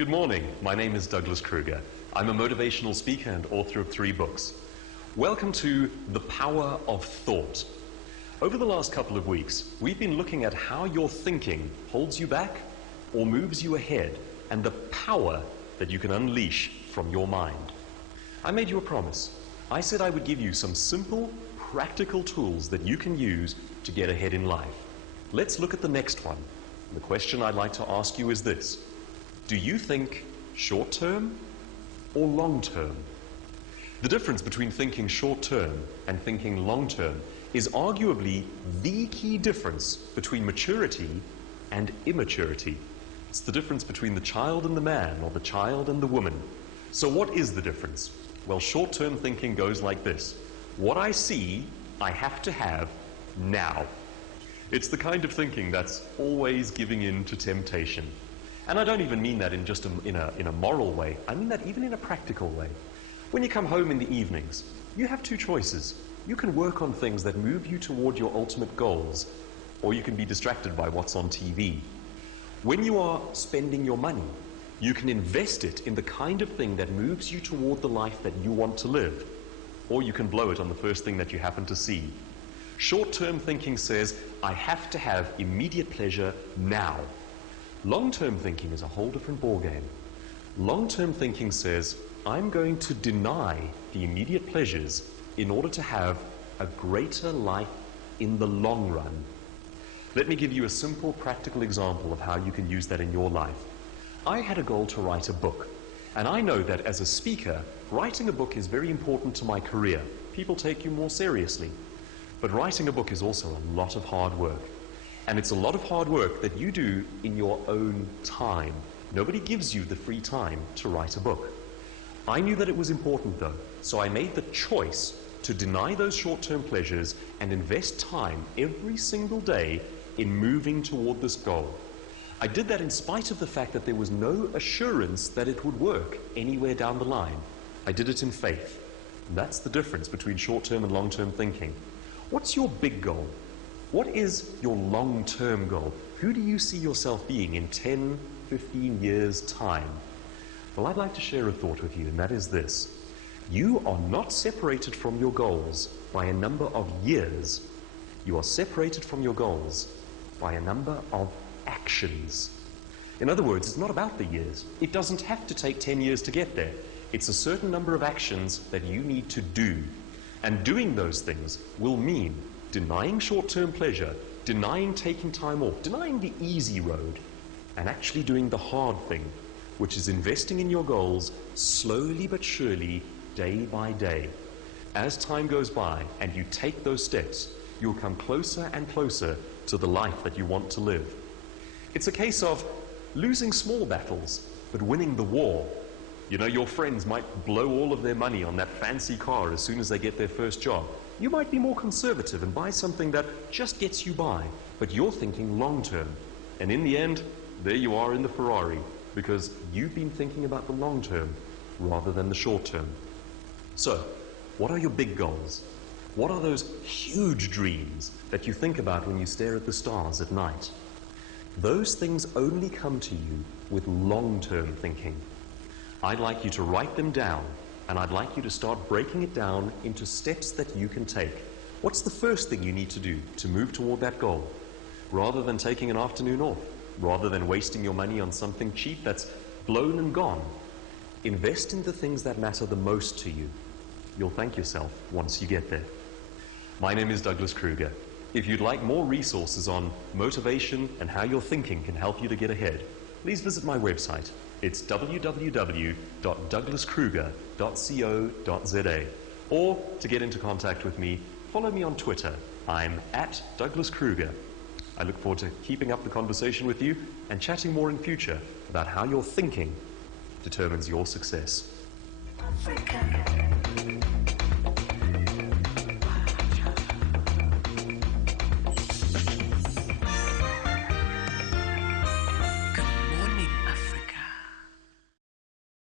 Good morning. My name is Douglas Kruger. I'm a motivational speaker and author of 3 books. Welcome to The Power of Thought. Over the last couple of weeks, we've been looking at how your thinking holds you back or moves you ahead, and the power that you can unleash from your mind. I made you a promise. I said I would give you some simple, practical tools that you can use to get ahead in life. Let's look at the next one. The question I'd like to ask you is this: do you think short-term or long-term? The difference between thinking short-term and thinking long-term is arguably the key difference between maturity and immaturity. It's the difference between the child and the man, or the child and the woman. So what is the difference? Well, short-term thinking goes like this: what I see, I have to have now. It's the kind of thinking that's always giving in to temptation. And I don't even mean that in just in a moral way. I mean that even in a practical way. When you come home in the evenings, you have 2 choices. You can work on things that move you toward your ultimate goals, or you can be distracted by what's on TV. When you are spending your money, you can invest it in the kind of thing that moves you toward the life that you want to live, or you can blow it on the first thing that you happen to see. Short-term thinking says, I have to have immediate pleasure now. Long-term thinking is a whole different ballgame. Long-term thinking says, I'm going to deny the immediate pleasures in order to have a greater life in the long run. Let me give you a simple, practical example of how you can use that in your life. I had a goal to write a book, and I know that as a speaker, writing a book is very important to my career. People take you more seriously. But writing a book is also a lot of hard work. And it's a lot of hard work that you do in your own time. Nobody gives you the free time to write a book. I knew that it was important though, so I made the choice to deny those short-term pleasures and invest time every single day in moving toward this goal. I did that in spite of the fact that there was no assurance that it would work anywhere down the line. I did it in faith. That's the difference between short-term and long-term thinking. What's your big goal? What is your long-term goal? Who do you see yourself being in 10, 15 years' time? Well, I'd like to share a thought with you, and that is this: you are not separated from your goals by a number of years. You are separated from your goals by a number of actions. In other words, it's not about the years. It doesn't have to take 10 years to get there. It's a certain number of actions that you need to do. And doing those things will mean denying short-term pleasure, denying taking time off, denying the easy road, and actually doing the hard thing, which is investing in your goals slowly but surely, day by day. As time goes by and you take those steps, you'll come closer and closer to the life that you want to live. It's a case of losing small battles, but winning the war. You know, your friends might blow all of their money on that fancy car as soon as they get their first job. You might be more conservative and buy something that just gets you by, but you're thinking long-term. And in the end, there you are in the Ferrari, because you've been thinking about the long-term rather than the short-term. So, what are your big goals? What are those huge dreams that you think about when you stare at the stars at night? Those things only come to you with long-term thinking. I'd like you to write them down, and I'd like you to start breaking it down into steps that you can take. What's the first thing you need to do to move toward that goal? Rather than taking an afternoon off, rather than wasting your money on something cheap that's blown and gone, invest in the things that matter the most to you. You'll thank yourself once you get there. My name is Douglas Kruger. If you'd like more resources on motivation and how your thinking can help you to get ahead, please visit my website. It's www.douglaskruger.co.za. Or, to get into contact with me, follow me on Twitter. I'm @DouglasKruger. I look forward to keeping up the conversation with you and chatting more in future about how your thinking determines your success. Africa.